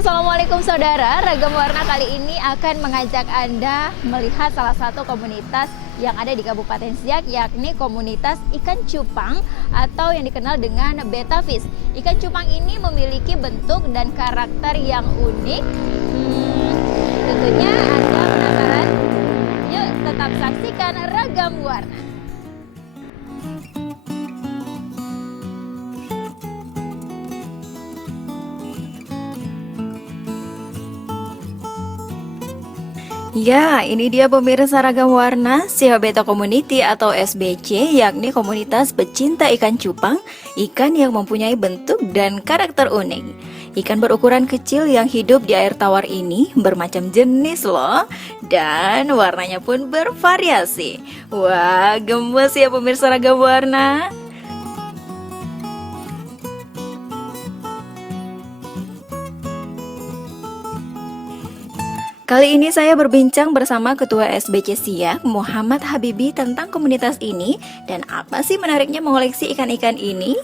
Assalamualaikum saudara, Ragam Warna kali ini akan mengajak Anda melihat salah satu komunitas yang ada di Kabupaten Siak, yakni komunitas ikan cupang atau yang dikenal dengan betta fish. Ikan cupang ini memiliki bentuk dan karakter yang unik. Tentunya Anda penasaran? Yuk tetap saksikan Ragam Warna. Ya, ini dia pemirsa Ragam Warna, Siak Betta Community atau SBC, yakni komunitas pecinta ikan cupang, ikan yang mempunyai bentuk dan karakter unik. Ikan berukuran kecil yang hidup di air tawar ini bermacam jenis loh, dan warnanya pun bervariasi. Wah, gemes ya pemirsa Ragam Warna. Kali ini saya berbincang bersama Ketua SBC Siak, Muhammad Habibi, tentang komunitas ini dan apa sih menariknya mengoleksi ikan-ikan ini.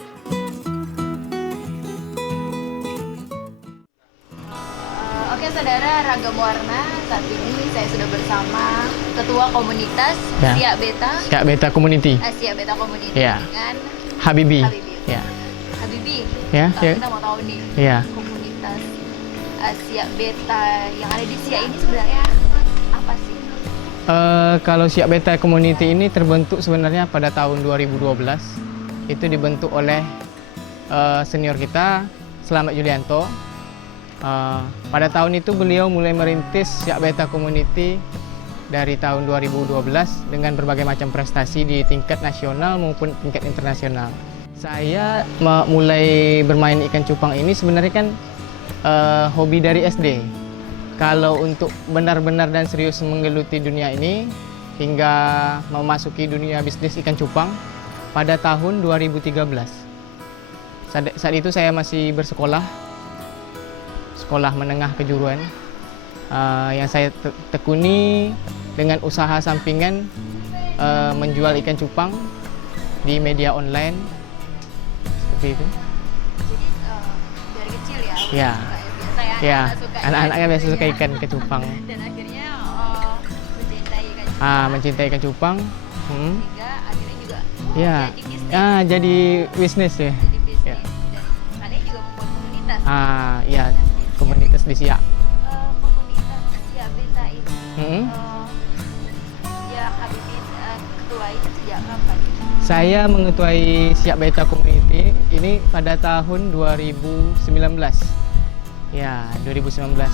Oke saudara, Ragam Warna, saat ini saya sudah bersama Ketua Komunitas Siak Betta. Siak Betta Community. Siak Betta Community Ya. dengan Habibi. Habibi. Ya. Habibi, Ya, ya. kita mau tahu nih, Ya. komunitas Siak Betta yang ada di Siak ini sebenarnya apa sih? Kalau Siak Betta Community ini terbentuk sebenarnya pada tahun 2012. Itu dibentuk oleh senior kita, Selamat Yulianto. Pada tahun itu beliau mulai merintis Siak Betta Community dari tahun 2012 dengan berbagai macam prestasi di tingkat nasional maupun tingkat internasional. Saya mulai bermain ikan cupang ini sebenarnya kan hobi dari SD. Kalau untuk benar-benar dan serius menggeluti dunia ini hingga memasuki dunia bisnis ikan cupang pada tahun 2013. Saat itu saya masih bersekolah, sekolah menengah kejuruan, yang saya tekuni dengan usaha sampingan menjual ikan cupang di media online seperti itu. Jadi dari kecil ya? Ya. Biasa Ya, anak-anak anak-anaknya biasa suka ikan cupang. Dan akhirnya mencintai ikan cupang. Mencintai ikan cupang. Sehingga akhirnya juga Ya, jadi bisnis. jadi bisnis ya. Jadi bisnis. Ya. Dan kalian juga membuat komunitas. Ya, komunitas di Siak. Komunitas Siak Betta ini, Hmm. ya Habibie ketua itu sejak kapan? Saya mengetuai Siak Betta Community ini pada tahun 2019. Ya, 2019. Nah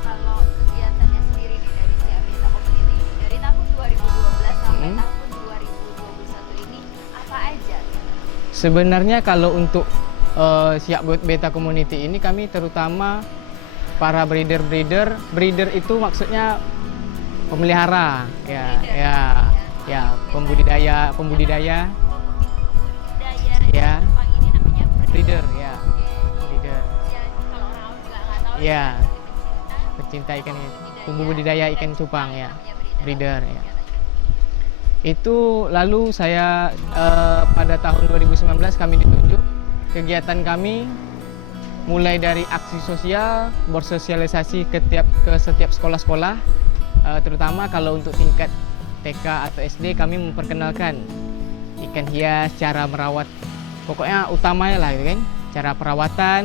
kalau kegiatannya sendiri nih dari Siak Betta Community ini dari tahun 2012 sampai tahun 2021 ini apa aja? Sebenarnya kalau untuk Siak Betta Community ini kami terutama para breeder itu maksudnya pemelihara, pembudidaya, Budaya ya, Jepang ini namanya breeder, ya, breeder, ya, kalau orang juga nggak tahu ya, pecinta pecinta ikan, pembudidaya ikan cupang, ya, namanya breeder, ya. Itu lalu saya pada tahun 2019 kami ditunjuk. Kegiatan kami mulai dari aksi sosial, bersosialisasi ke setiap sekolah-sekolah, terutama kalau untuk tingkat TK atau SD kami memperkenalkan ikan hias, cara merawat, pokoknya utamanya lah gitu kan, cara perawatan.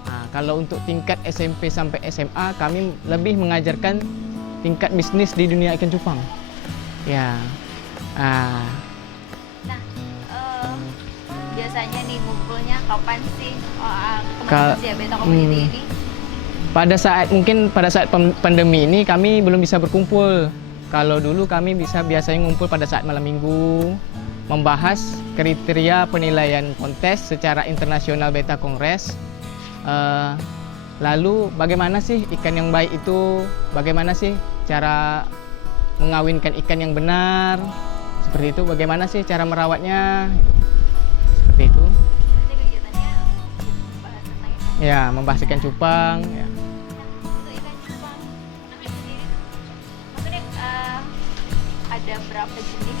Nah, kalau untuk tingkat SMP sampai SMA kami lebih mengajarkan tingkat bisnis di dunia ikan cupang. Ya. Nah, biasanya nih ngumpulnya kapan sih komunitas Siak Betta Community ini? Pada saat pandemi ini kami belum bisa berkumpul. Kalau dulu kami biasanya ngumpul pada saat malam minggu, membahas kriteria penilaian kontes secara internasional Betta Kongres. Lalu bagaimana sih ikan yang baik itu? Bagaimana sih cara mengawinkan ikan yang benar? Seperti itu. Bagaimana sih cara merawatnya? Seperti itu. Nanti kegiatannya bahas tentang ikan. Ya, membahas ikan cupang. Ya. Untuk ikan cupang sendiri, maksudnya ada berapa jenis?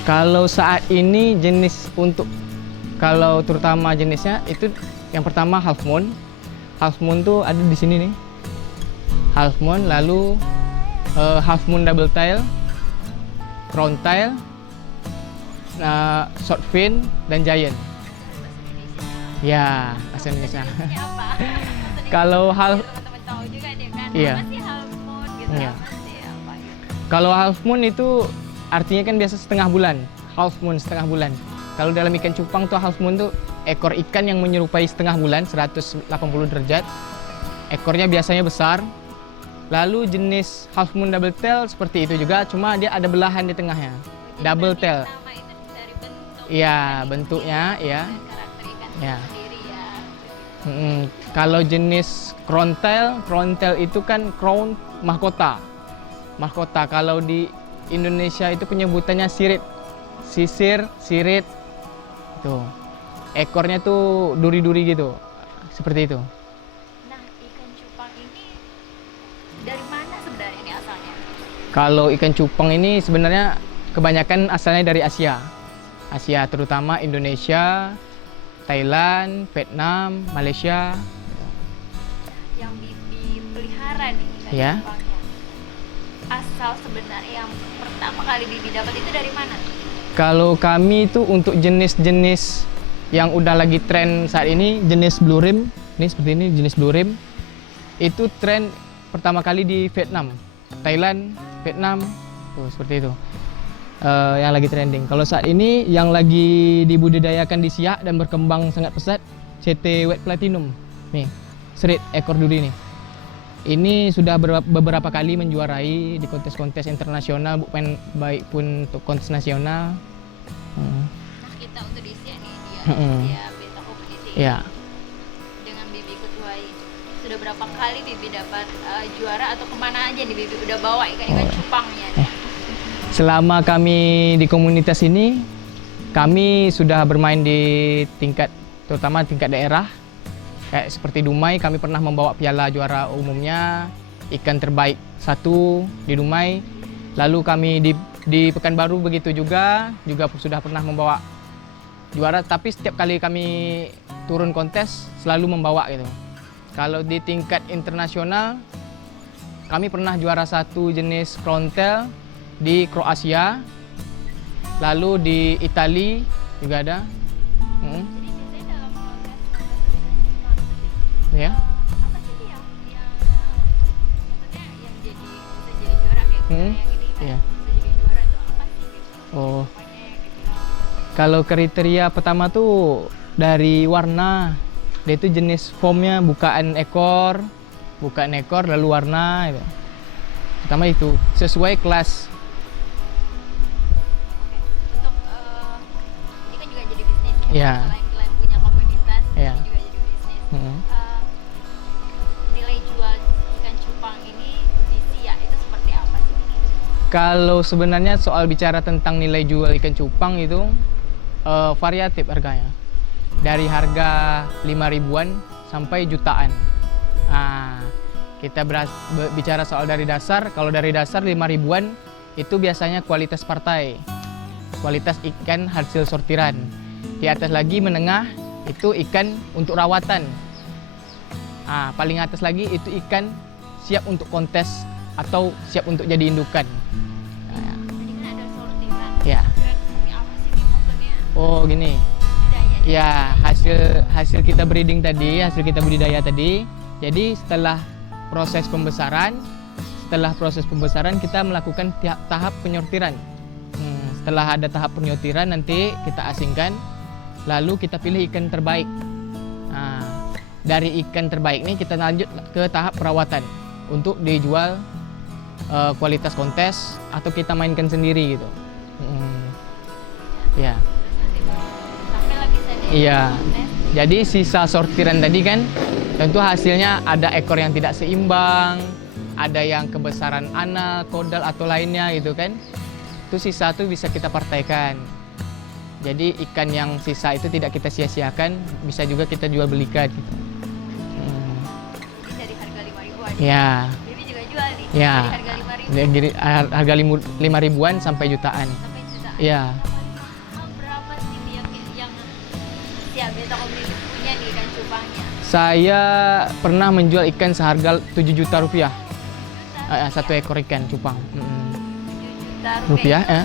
Kalau saat ini jenis untuk, kalau terutama jenisnya itu yang pertama half moon, half moon tuh ada di sini nih. Half moon, lalu half moon double tail, crown tail, short fin, dan giant. Ya, bahasa Indonesia. Apa? Kalau half, teman-teman tahu juga deh kan. Iya. Apa sih half moon gitu? Iya. Apa sih apa gitu? kalau half moon itu artinya kan biasa setengah bulan. Half moon setengah bulan. Kalau dalam ikan cupang tuh half moon tuh ekor ikan yang menyerupai setengah bulan 180 derajat. Ekornya biasanya besar. Lalu jenis half moon double tail seperti itu juga, cuma dia ada belahan di tengahnya. Double tail. Nama itu dari bentuk. Iya, bentuknya ya. Dan karakter ikan Ya. sendiri ya. Kalau jenis crown tail itu kan crown mahkota. Mahkota. Kalau di Indonesia itu penyebutannya sirit. Sisir, sirit. Tuh. Ekornya tuh duri-duri gitu. Seperti itu. Nah, ikan cupang ini dari mana sebenarnya ini asalnya? Kalau ikan cupang ini sebenarnya kebanyakan asalnya dari Asia. Asia terutama Indonesia, Thailand, Vietnam, Malaysia. Yang Bibi pelihara nih ikan Ya. cupangnya. Asal sebenarnya yang pertama kali Bibi dapat itu dari mana? Kalau kami itu untuk jenis-jenis yang udah lagi tren saat ini, jenis blue rim, ini seperti ini jenis blue rim, itu tren pertama kali di Vietnam, Thailand, Vietnam, tuh seperti itu. Yang lagi trending. Kalau saat ini yang lagi dibudidayakan di Siak dan berkembang sangat pesat, CT Wet Platinum, nih, serit ekor duri nih. Ini sudah beberapa kali menjuarai di kontes-kontes internasional, bukan baik pun untuk kontes nasional. Nah, kita untuk di sini dia beta community. Ya. Dengan Bibi ketuai. Sudah berapa kali Bibi dapat juara atau kemana aja nih Bibi udah bawa ikan-ikan cupangnya? Selama kami di komunitas ini, kami sudah bermain di tingkat, terutama tingkat daerah. Kayak seperti Dumai, kami pernah membawa piala juara umumnya, ikan terbaik 1 di Dumai. Lalu kami di Pekanbaru begitu juga sudah pernah membawa juara. Tapi setiap kali kami turun kontes, selalu membawa gitu. Kalau di tingkat internasional, kami pernah juara 1 jenis crown tail di Kroasia, lalu di Italia juga ada. Jadi biasanya dalam kontes Ya. apa sih yang maksudnya yang bisa jadi juara kayak Hmm, yang ini kan iya. bisa jadi juara tuh apa sih gitu? Oh, Pokoknya gitu. kalau kriteria pertama tuh dari warna. Dia itu jenis foamnya, bukaan ekor lalu warna gitu. Pertama itu sesuai kelas. Untuk ini kan juga jadi bisnis ya. Iya. Selain kalian punya komunitas, Iya. ini juga jadi bisnis. Mm. Nilai jual ikan cupang ini di Siak itu seperti apa sih? Kalau sebenarnya soal bicara tentang nilai jual ikan cupang itu variatif harganya. Dari harga 5.000-an sampai jutaan. Nah, kita bicara soal dari dasar, kalau dari dasar 5.000-an itu biasanya kualitas partai. Kualitas ikan hasil sortiran. Di atas lagi menengah itu ikan untuk rawatan. Nah, paling atas lagi itu ikan siap untuk kontes atau siap untuk jadi indukan. Nah, Jadi kan ada sortiran. ya. Sortiran seperti apa sih nih maksudnya? Oh, gini. Budidayanya. Ya, hasil kita breeding tadi, hasil kita budidaya tadi. Jadi setelah proses pembesaran kita melakukan tahap penyortiran. Setelah ada tahap penyortiran nanti kita asingkan, lalu kita pilih ikan terbaik. Nah, dari ikan terbaik ini kita lanjut ke tahap perawatan untuk dijual kualitas kontes atau kita mainkan sendiri gitu. Ya. Sampai lagi saya Iya. kontes. Jadi sisa sortiran tadi kan tentu hasilnya ada ekor yang tidak seimbang, ada yang kebesaran anak, kodal atau lainnya gitu kan. Itu sisa itu bisa kita partaikan. Jadi ikan yang sisa itu tidak kita sia-siakan, bisa juga kita jual belikan gitu. Jadi dari harga 5.000 aja. Ya, Bibi juga jual nih. Ya. Dari harga 5.000 jadi harga 5.000-an sampai jutaan. sampai jutaan. Ya. Berapa sih yang Siak Beta Community punya nih ikan cupangnya? Saya pernah menjual ikan seharga 7 juta rupiah. Satu ekor ikan cupang. 7 juta Rupiah, ya.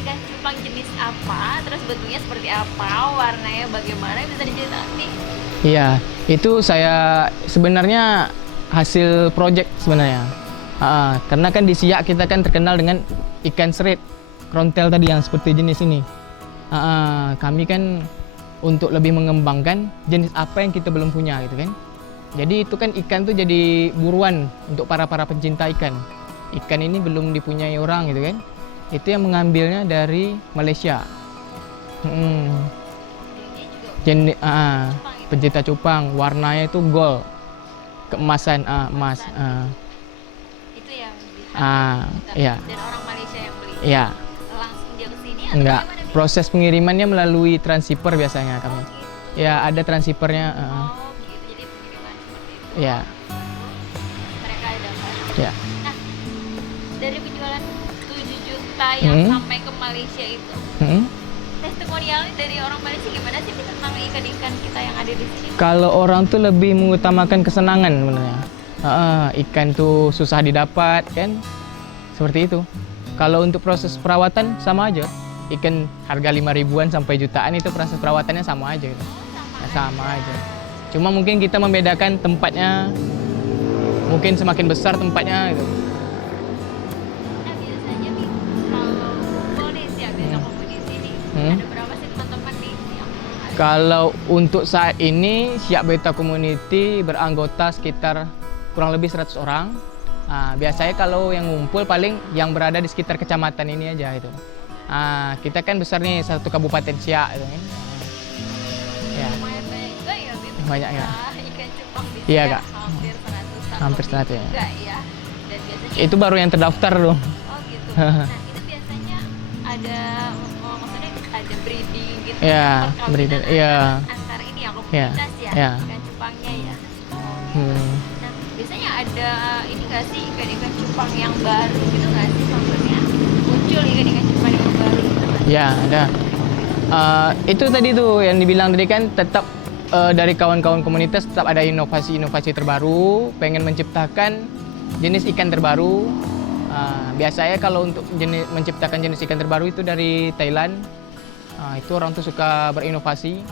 Ikan cupang jenis apa? Terus bentuknya seperti apa? Warnanya bagaimana? Bisa diceritakan nih? Iya, itu saya sebenarnya hasil project sebenarnya. Karena kan di Siak kita kan terkenal dengan ikan serit, krontel tadi yang seperti jenis ini. Kami kan untuk lebih mengembangkan jenis apa yang kita belum punya gitu kan. Jadi itu kan ikan tuh jadi buruan untuk para pencinta ikan. Ikan ini belum dipunyai orang gitu kan. Itu yang mengambilnya dari Malaysia. Jenis pencinta cupang, warnanya itu gold, keemasan, emas. Itu yang Iya. dan orang Malaysia yang beli. Iya. Langsung dia ke sini atau Enggak. gimana? Proses pengirimannya melalui transshipper biasanya kami. Gitu. Ya, ada transshippernya. Oh, gitu. Jadi pengiriman seperti itu. Ya, Mereka dapat. ya. Nah, dari penjualan 7 juta yang sampai ke Malaysia itu, testimonialnya dari orang Malaysia gimana sih tentang ikan-ikan kita yang ada di sini? Kalau orang tuh lebih mengutamakan kesenangan sebenarnya. Ikan tuh susah didapat kan, seperti itu. Kalau untuk proses perawatan sama aja. Ikan harga 5 ribuan sampai jutaan itu proses perawatannya sama aja gitu. Sama aja. Cuma mungkin kita membedakan tempatnya. Mungkin semakin besar tempatnya gitu. Nah, biasanya nih kalau kumpul nih siap beta komuniti nih, ada berapa sih teman-teman nih yang ada? Kalau untuk saat ini Siak Beta Community beranggota sekitar kurang lebih 100 orang. Biasanya kalau yang ngumpul paling yang berada di sekitar kecamatan ini aja itu. Kita kan besar nih satu kabupaten Siak gitu kan. Ya, Lumayan banyak juga ya, Bib? banyak ya. Ikan cupang di Iya, sini Kak. hampir 100-an Hampir lebih 100 ya. juga ya. Dan biasanya Itu baru yang terdaftar loh. oh gitu. Nah, itu biasanya ada maksudnya ada breeding gitu. Iya, perkawinan breeding, iya. Antara ini ya komunitas ya, iya. ikan cupangnya ya. Oh, gitu. Nah, biasanya ada ini nggak sih ikan-ikan cupang yang baru gitu nggak sih maksudnya? Muncul ikan-ikan cupang yang baru gitu nggak? Ya, ada. Itu tadi tuh yang dibilang tadi kan tetap dari kawan-kawan komunitas tetap ada inovasi-inovasi terbaru, pengen menciptakan jenis ikan terbaru. Biasanya kalau untuk menciptakan jenis ikan terbaru itu dari Thailand. Itu orang tuh suka berinovasi.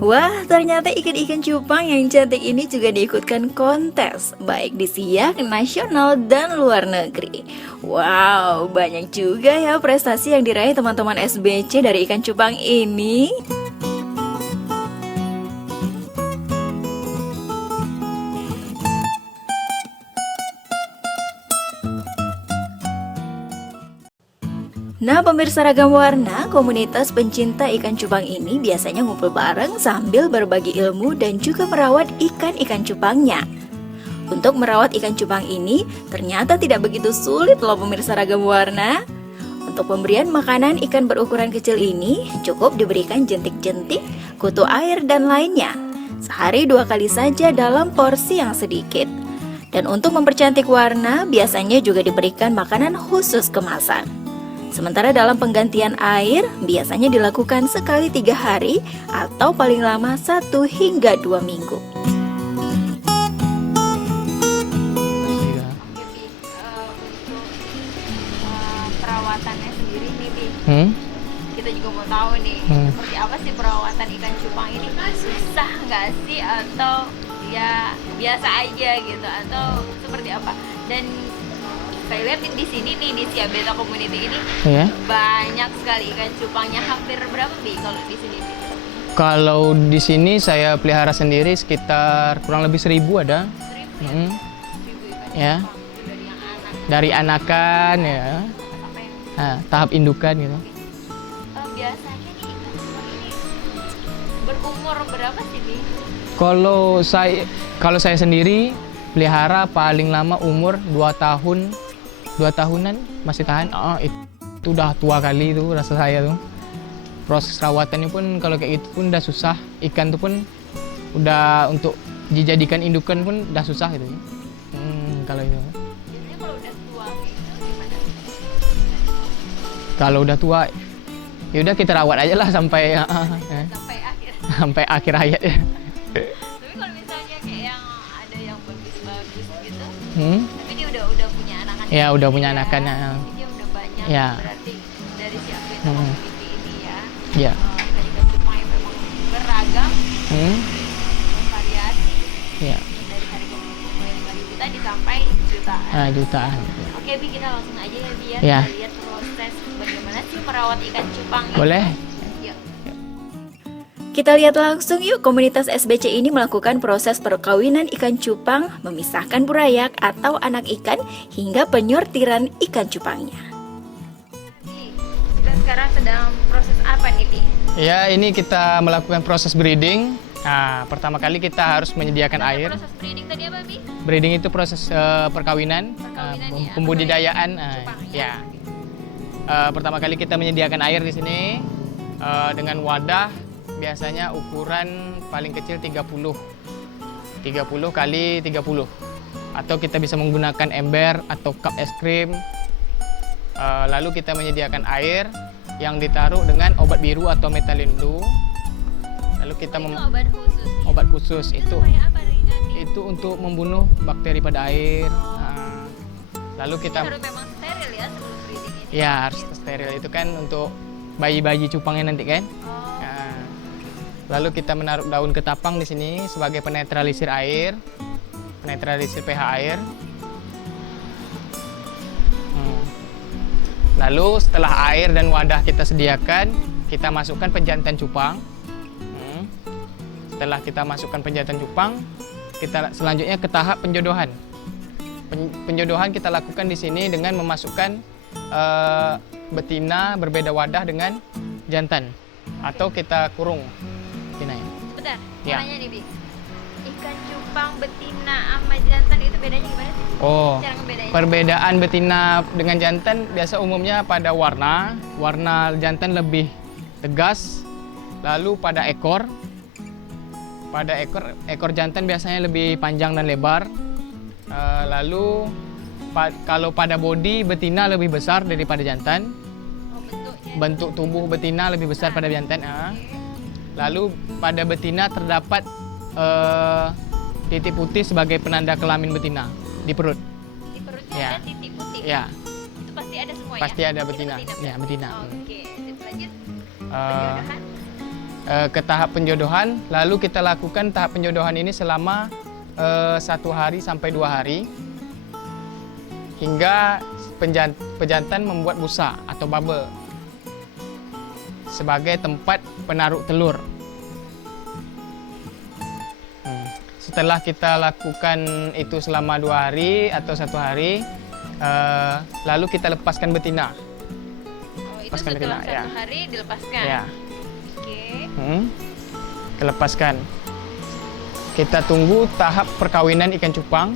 Wah, ternyata ikan-ikan cupang yang cantik ini juga diikutkan kontes, baik di Siak, nasional, dan luar negeri. Wow, banyak juga ya prestasi yang diraih teman-teman SBC dari ikan cupang ini. Nah, pemirsa ragam warna, komunitas pencinta ikan cupang ini biasanya ngumpul bareng sambil berbagi ilmu dan juga merawat ikan-ikan cupangnya. Untuk merawat ikan cupang ini ternyata tidak begitu sulit loh pemirsa ragam warna. Untuk pemberian makanan ikan berukuran kecil ini cukup diberikan jentik-jentik, kutu air dan lainnya. Sehari 2 kali saja dalam porsi yang sedikit. Dan untuk mempercantik warna biasanya juga diberikan makanan khusus kemasan. Sementara dalam penggantian air biasanya dilakukan sekali 3 hari atau paling lama 1 hingga 2 minggu. Jadi untuk perawatannya sendiri nih, Bi, kita juga mau tahu nih seperti apa sih perawatan ikan cupang ini? Susah nggak sih atau ya biasa aja gitu atau seperti apa? Dan saya lihat di sini nih di Siak Beta Community ini Ya. banyak sekali ikan cupangnya, hampir berapa Bi kalau di sini? Bi? Kalau di sini saya pelihara sendiri sekitar kurang lebih 1.000 ada. 1.000 ya? Mm, 1.000 ikan Ya. cupang itu dari yang anak dari anakan ya, sampai yang tahap indukan gitu. biasanya nih ikan cupang ini berumur berapa sih, Bi? Kalau saya sendiri pelihara paling lama umur 2 tahun, 2 tahunan masih tahan. Itu udah tua kali itu rasa saya tuh. Proses rawatannya pun kalau kayak gitu pun udah susah. Ikan tuh pun udah untuk dijadikan indukan pun udah susah gitu. Kalau itu. Biasanya kalau udah tua kayak gitu gimana? Kalau udah tua, ya udah kita rawat aja lah sampai Sampai akhir. sampai akhir hayat ya. Tapi kalau misalnya kayak yang ada yang bagus-bagus gitu, Hmm? tapi dia udah punya anakan. Ya udah punya ya. anakan. Dia udah banyak. Ya. Berarti dari si Abeta Hmm. Community ini ya. Ya. Ikan ikan cupang yang memang beragam, Hmm? bervariasi Ya. dari harga mulai 5.000 tadi sampai jutaan. Jutaan. Oke, Bi, kita langsung aja ya, Bi, ya. Ya. Kita lihat proses bagaimana sih merawat ikan cupang ini. Boleh? Yuk. Kita lihat langsung yuk, komunitas SBC ini melakukan proses perkawinan ikan cupang, memisahkan burayak atau anak ikan, hingga penyortiran ikan cupangnya. Bi, kita sekarang sedang proses apa nih, Bi? Ya, ini kita melakukan proses breeding. Nah, pertama kali kita harus menyediakan Ada air. proses breeding tadi apa, Bi? Breeding itu proses perkawinan, Perkawinan ya, pembudidayaan. cupang, Ya. Pertama kali kita menyediakan air di sini dengan wadah biasanya ukuran paling kecil 30 kali 30. Atau kita bisa menggunakan ember atau cup es krim. Lalu kita menyediakan air yang ditaruh dengan obat biru atau methylen blue. Lalu kita Itu obat khusus. obat khusus itu supaya apa, Bi? itu untuk membunuh bakteri pada air. Lalu kita Harus memang steril ya sebelum breeding ini. ya harus steril, itu kan untuk bayi-bayi cupangnya nanti kan. Oh, Nah, lalu kita menaruh daun ketapang di sini sebagai penetralisir air, penetralisir pH air. Lalu setelah air dan wadah kita sediakan, kita masukkan pejantan cupang. Setelah kita masukkan pejantan cupang, kita selanjutnya ke tahap penjodohan. Penjodohan kita lakukan di sini dengan memasukkan betina berbeda wadah dengan jantan, atau kita kurung betinanya. sebentar. Ya. Mau nanya nih, Bi. Ikan cupang betina sama jantan itu bedanya gimana sih? Oh, Cara ngebedain. perbedaan betina dengan jantan biasa umumnya pada warna. Warna jantan lebih tegas. Lalu pada ekor. Pada ekor jantan biasanya lebih panjang dan lebar. Lalu kalau pada bodi betina lebih besar daripada jantan. Oh, bentuknya. Bentuk tubuh betina lebih besar pada jantan. Lalu pada betina terdapat titik putih sebagai penanda kelamin betina di perut. Di perutnya Ya. ada titik putih. Ya, Itu pasti ada semua ya? pasti ada Itu betina. Ya, betina. Oke, sip, lanjut. Eh, Penjodohan. ke tahap penjodohan, lalu kita lakukan tahap penjodohan ini selama 1 hari sampai 2 hari hingga pejantan membuat busa atau bubble sebagai tempat penaruh telur. Setelah kita lakukan itu selama 2 hari atau 1 hari, lalu kita lepaskan betina. Oh, itu lepaskan setelah betina, ya. 1 hari dilepaskan. Ya. Oke. Kita lepaskan. Kita tunggu tahap perkawinan ikan cupang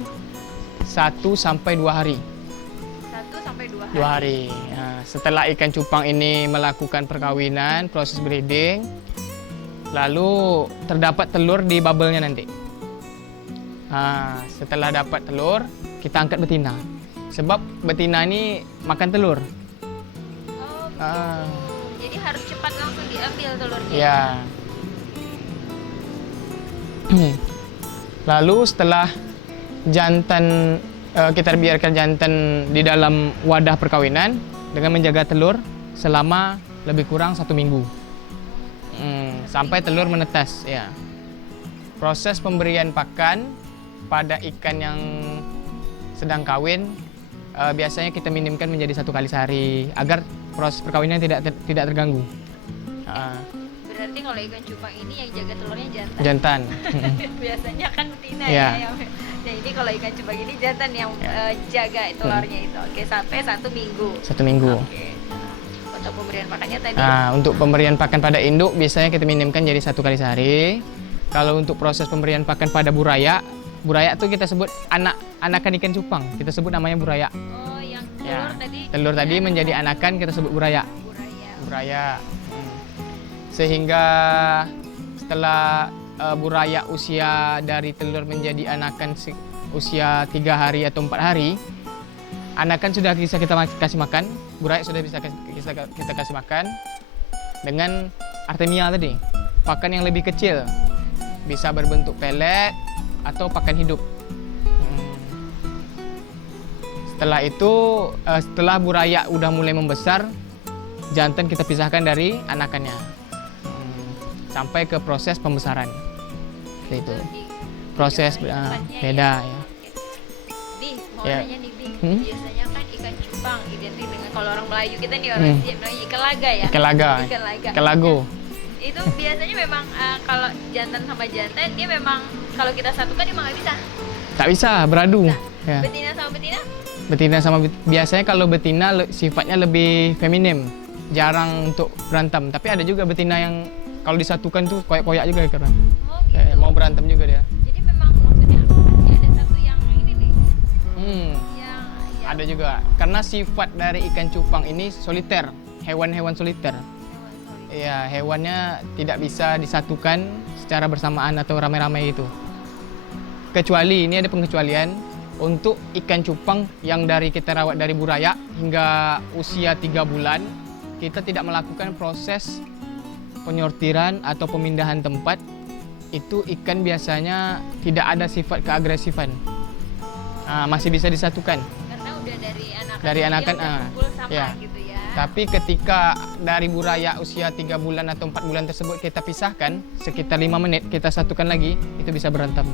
1 sampai 2 hari. 1 sampai 2 hari. 2 hari. Nah, setelah ikan cupang ini melakukan perkawinan, proses breeding, lalu terdapat telur di bubble-nya nanti. Nah, setelah dapat telur, kita angkat betina. Sebab betina ini makan telur. Oh, Ah, jadi harus cepat langsung diambil telurnya. ya. Lalu setelah jantan, kita biarkan jantan di dalam wadah perkawinan dengan menjaga telur selama lebih kurang 1 minggu. Sampai telur menetas. Ya. Proses pemberian pakan pada ikan yang sedang kawin biasanya kita minimkan menjadi 1 kali sehari agar proses perkawinan tidak terganggu. Berarti berarti kalau ikan cupang ini yang jaga telurnya jantan. Jantan. Biasanya kan betina Iya. ya. Nah ini kalau ikan cupang ini jantan yang jaga telurnya itu. Oke, sampai 1 minggu. 1 minggu. Oke. Untuk pemberian pakannya tadi. Nah, untuk pemberian pakan pada induk biasanya kita minimkan jadi 1 kali sehari. Kalau untuk proses pemberian pakan pada buraya tuh kita sebut anakan ikan cupang. Kita sebut namanya buraya. Oh, yang telur Ya, tadi. telur tadi menjadi anakan kita sebut buraya. Buraya. Sehingga setelah buraya usia dari telur menjadi anakan usia 3 hari atau 4 hari, anakan sudah bisa kita kasih makan, buraya sudah bisa kita kasih makan dengan artemia tadi, pakan yang lebih kecil, bisa berbentuk pelet atau pakan hidup. Setelah itu, setelah buraya udah mulai membesar, jantan kita pisahkan dari anakannya sampai ke proses pembesaran. Seperti itu. Proses beda ya. Di, mau Ya. nanya nih, Di. Biasanya kan ikan cupang identik dengan, kalau orang Melayu kita nih orang Siap bilang ikan laga ya. Ikan laga. Ikan laga. Ikan lago. Itu biasanya memang kalau jantan sama jantan dia memang kalau kita satukan memang nggak bisa. Tak bisa beradu. Ya. Betina sama betina? Betina sama biasanya kalau betina sifatnya lebih feminim, jarang untuk berantem. Tapi ada juga betina yang kalau disatukan tuh koyak-koyak juga karena Oh gitu. mau berantem juga dia. Jadi memang maksudnya pasti ada satu yang ini nih. Yang Ada juga karena sifat dari ikan cupang ini soliter, hewan-hewan soliter. Iya, hewannya tidak bisa disatukan secara bersamaan atau rame-rame itu. Kecuali ini ada pengecualian untuk ikan cupang yang kita rawat dari buraya hingga usia 3 bulan, kita tidak melakukan proses penyortiran atau pemindahan tempat. Itu ikan biasanya tidak ada sifat keagresifan. Masih bisa disatukan. karena udah dari Dari anakan, udah kumpul sama ya. gitu ya. Tapi ketika dari buraya usia 3 bulan atau 4 bulan tersebut kita pisahkan, sekitar 5 menit kita satukan lagi, itu bisa berantem.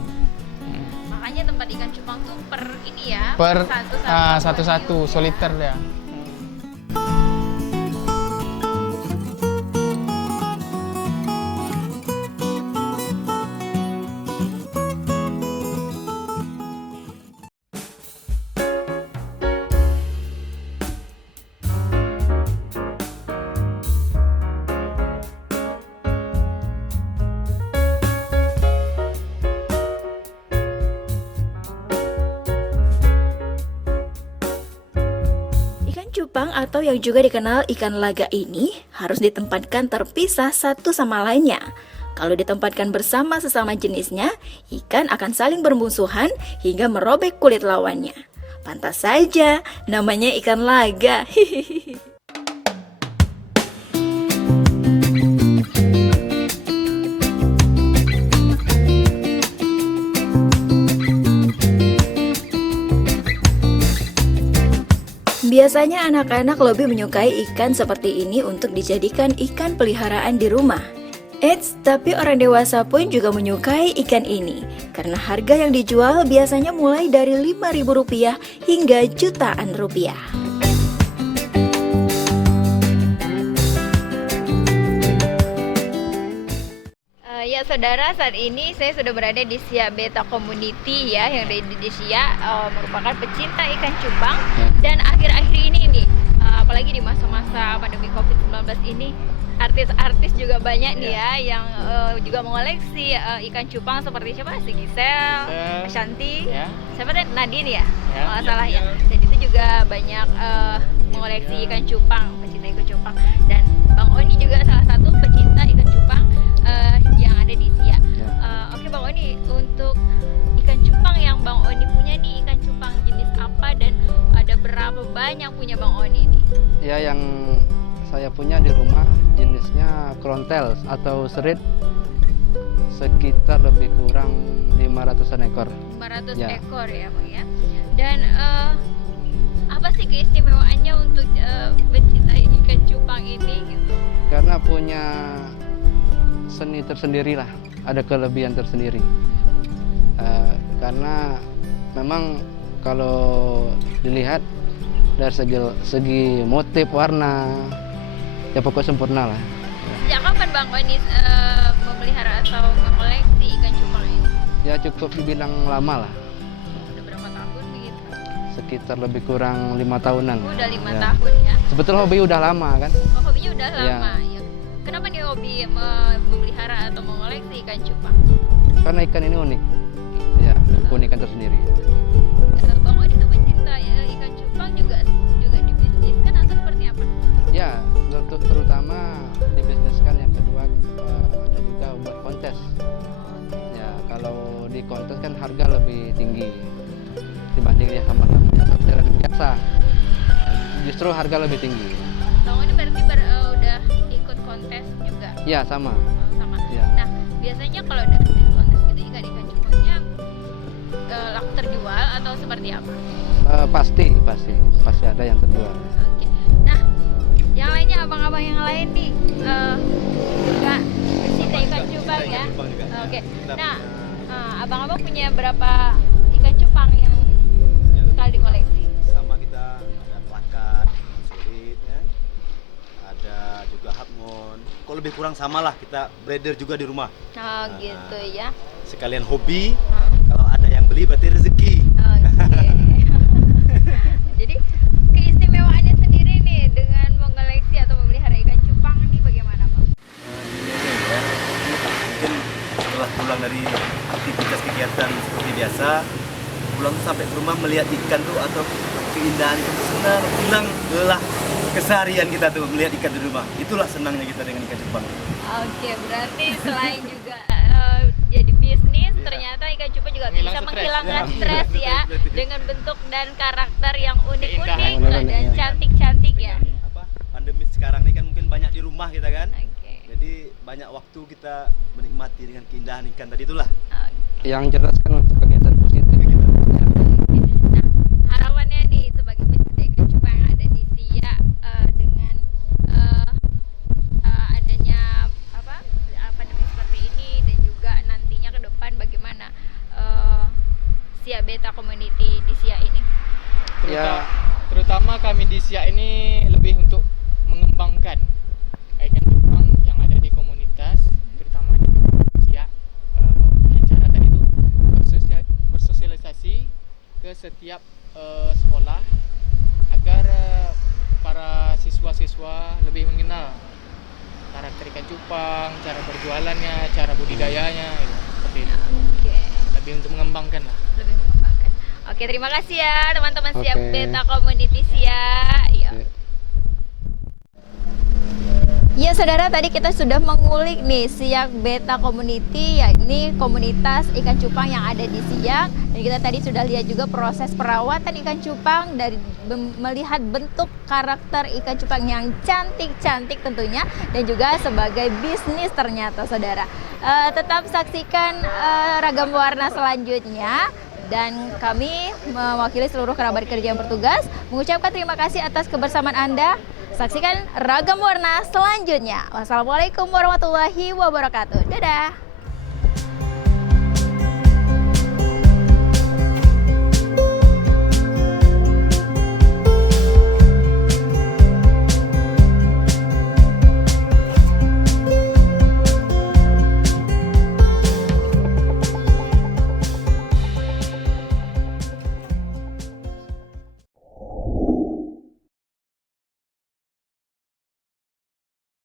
Makanya tempat ikan cupang tuh per ini ya. Per satu-satu satu ya. soliter ya. Cupang atau yang juga dikenal ikan laga ini harus ditempatkan terpisah satu sama lainnya. Kalau ditempatkan bersama sesama jenisnya, ikan akan saling bermusuhan hingga merobek kulit lawannya. Pantas saja namanya ikan laga. Biasanya anak-anak lebih menyukai ikan seperti ini untuk dijadikan ikan peliharaan di rumah. Eits, tapi orang dewasa pun juga menyukai ikan ini karena harga yang dijual biasanya mulai dari Rp5.000 hingga jutaan rupiah. Ya saudara, saat ini saya sudah berada di Siak Beta Community ya, yang dari Indonesia, merupakan pecinta ikan cupang. Dan akhir-akhir ini nih, apalagi di masa-masa pandemi COVID-19 ini, artis-artis juga banyak nih ya yang juga mengoleksi ikan cupang seperti siapa? Si Gisel, Ashanti, siapa tadi? Nadine ya? Kalau nggak salah ya. Dan itu juga banyak mengoleksi ikan cupang, pecinta ikan cupang. Dan Bang Oni juga salah satu pecinta ikan cupang yang ada di Siak. Oke Bang Oni, untuk ikan cupang yang Bang Oni punya nih, ikan cupang jenis apa dan ada berapa banyak punya Bang Oni nih? Ya, yang saya punya di rumah jenisnya krontel atau serit, sekitar lebih kurang 500-an ekor. 500 Ya. ekor ya Bang ya. Dan apa sih keistimewaannya untuk pecinta ikan cupang ini gitu? Karena punya seni tersendiri lah, ada kelebihan tersendiri. Karena memang kalau dilihat dari segi motif, warna, ya pokoknya sempurna lah. Sejak kapan Bang Onis memelihara atau mengoleksi ikan cupang ini? Ya cukup dibilang lama lah, Udah berapa tahun begitu? sekitar lebih kurang 5 tahunan. Udah 5 Ya. tahun ya. Sebetulnya hobi udah lama kan. Oh, hobinya udah Ya. lama ya. Kenapa nih hobi memelihara atau mengoleksi ikan cupang? Karena ikan ini unik. Ya, keunikan tersendiri. Bang Onis itu pencinta ikan cupang juga dibisniskan atau seperti apa? Ya, untuk terutama dibisniskan, yang kedua ada juga buat kontes. Ya, kalau di kontes kan harga lebih tinggi dibanding ya sama yang biasa. Justru harga lebih tinggi. Bang Onis berarti udah ikut kontes juga? Ya, sama. Oh, sama. Ya. Nah, biasanya kalau udah di kontes gitu ikan cupangnya laku terjual atau seperti apa? Pasti ada yang terjual. Oke. Nah, yang lainnya abang-abang yang lain nih juga pencinta ikan cupang ya. Oke. Nah, abang-abang punya berapa ikan cupang yang sekali dikoleksi? Sama kita ada plakat, sulit ya. Ada juga hakmon. Kok lebih kurang samalah, kita breeder juga di rumah. Oh, gitu ya. Sekalian hobi, kalau ada yang beli berarti rezeki. Oke. Jadi keistimewaannya sendiri nih dengan mengoleksi atau memelihara ikan cupang nih bagaimana, Bang? Mungkin setelah pulang dari aktivitas kegiatan seperti biasa, pulang tuh sampai ke rumah melihat ikan tuh atau keindahan itu senang, hilang lelah keseharian kita tuh melihat ikan di rumah. Itulah senangnya kita dengan ikan cupang. Oke, berarti selain juga jadi bisnis, ternyata ikan cupang juga Menghilang bisa stres. menghilangkan Ya. stres ya, dengan bentuk dan karakter yang unik-unik Keindahan. dan cantik-cantik ya. Dengan apa, pandemi sekarang ini kan mungkin banyak di rumah kita kan. Oke. Jadi banyak waktu kita menikmati dengan keindahan ikan tadi itulah. Oke. Yang jelas kan untuk kegiatan positif. Ya. Nah, harapannya nih sebagai pencinta ikan cupang yang ada di Siak dengan adanya pandemi seperti ini dan juga nantinya ke depan bagaimana Siak Beta Community di Siak ini? Ya. Terutama kami di Siak ini lebih untuk mengembangkan ikan cupang yang ada di komunitas, terutama di komunitas Siak. Dengan cara tadi itu bersosialisasi ke setiap sekolah agar para siswa-siswa lebih mengenal karakter ikan cupang, cara berjualannya, cara budidayanya, gitu. Seperti itu. Oke. Lebih untuk mengembangkan lah. Lebih mengembangkan. Oke, terima kasih ya teman-teman Siak Oke. Beta Community Siak. Yuk. Ya saudara, tadi kita sudah mengulik nih Siak Beta Community, yakni komunitas ikan cupang yang ada di Siak. Dan kita tadi sudah lihat juga proses perawatan ikan cupang dari melihat bentuk karakter ikan cupang yang cantik-cantik tentunya, dan juga sebagai bisnis ternyata saudara. Tetap saksikan ragam warna selanjutnya. Dan kami mewakili seluruh kerabat kerja yang bertugas mengucapkan terima kasih atas kebersamaan Anda. Saksikan ragam warna selanjutnya. Wassalamualaikum warahmatullahi wabarakatuh. Dadah.